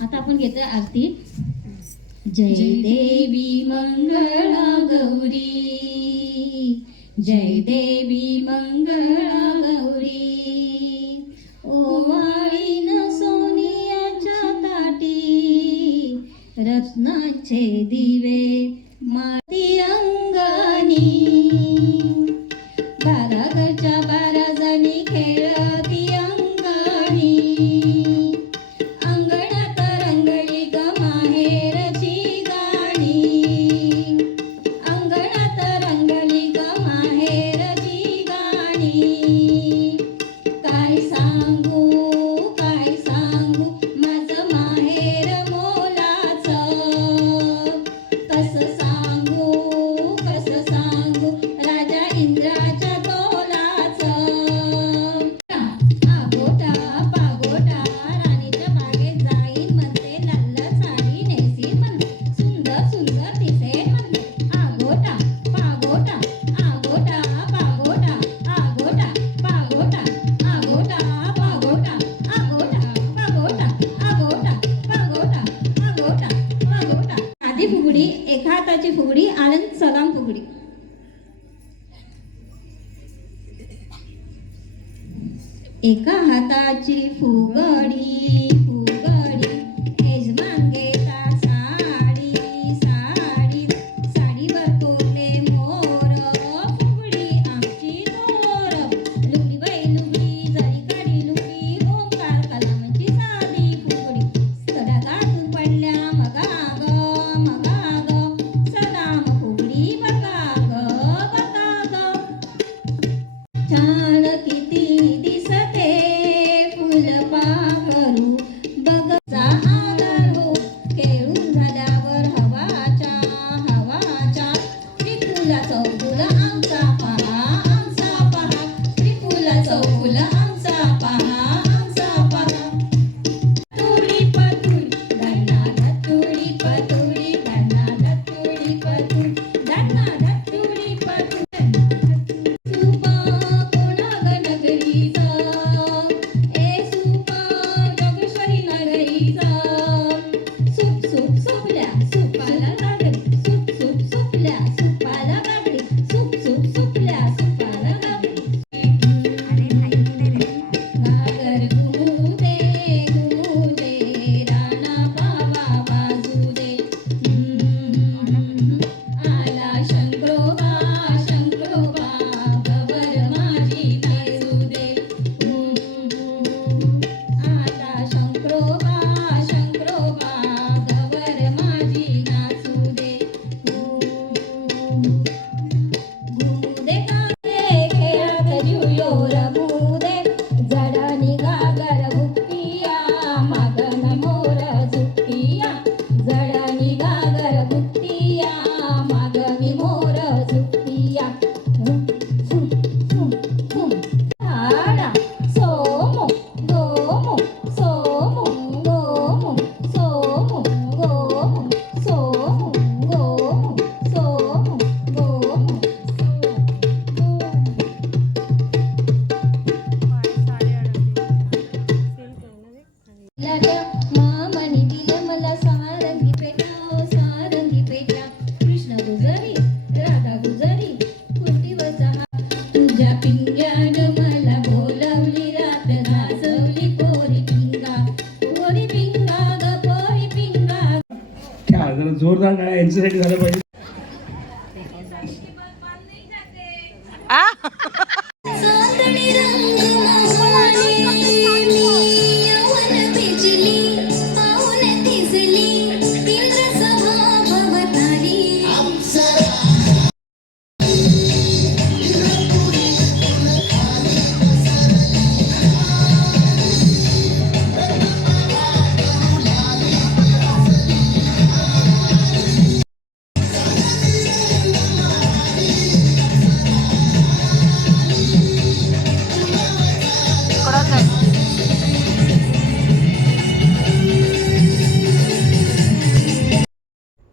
आता आपण घेतोय आरती. जय देवी मंगळा गौरी जय देवी मंगळा गौरी न सोनियाच्या ताटी रत्नाचे दिवे माती एका हाताची फुगडी. Gracias a. जोरदार काय यांच्यासाठी झालं पाहिजे. आ?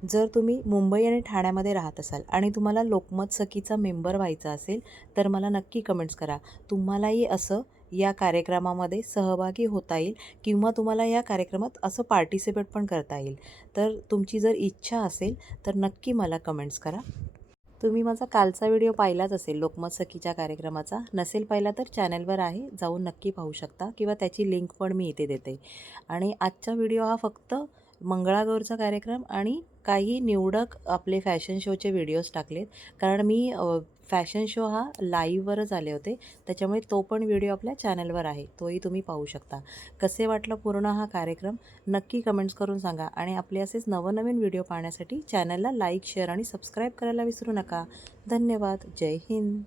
जर तुम्ही मुंबई आणि ठाण्यामध्ये राहत असाल आणि तुम्हाला लोकमत सखीचा मेंबर व्हायचा असेल तर मला नक्की कमेंट्स करा. तुम्हालाही असं या कार्यक्रमामध्ये सहभागी होता येईल किंवा तुम्हाला या कार्यक्रमात असं पार्टिसिपेट पण करता येईल. तर तुमची जर इच्छा असेल तर नक्की मला कमेंट्स करा. तुम्ही माझा कालचा व्हिडिओ पाहिलाच असेल लोकमत सखीच्या कार्यक्रमाचा. नसेल पाहिला तर चॅनलवर आहे जाऊन नक्की पाहू शकता किंवा त्याची लिंक पण मी इथे देते. आणि आजचा व्हिडिओ हा फक्त मंगळागौरचा कार्यक्रम आणि काही निवडक आपले फॅशन शोचे व्हिडिओज टाकलेत. कारण मी फॅशन शो हा लाईव्हवरच आले होते. त्याच्यामुळे तो पण व्हिडिओ आपल्या चॅनलवर आहे. तोही तुम्ही पाहू शकता. कसे वाटलं पूर्ण हा कार्यक्रम? नक्की कमेंट्स करून सांगा. आणि आपले असेच नवनवीन व्हिडिओ पाहण्यासाठी चॅनलला लाईक शेअर आणि सबस्क्राईब करायला विसरू नका. धन्यवाद. जय हिंद.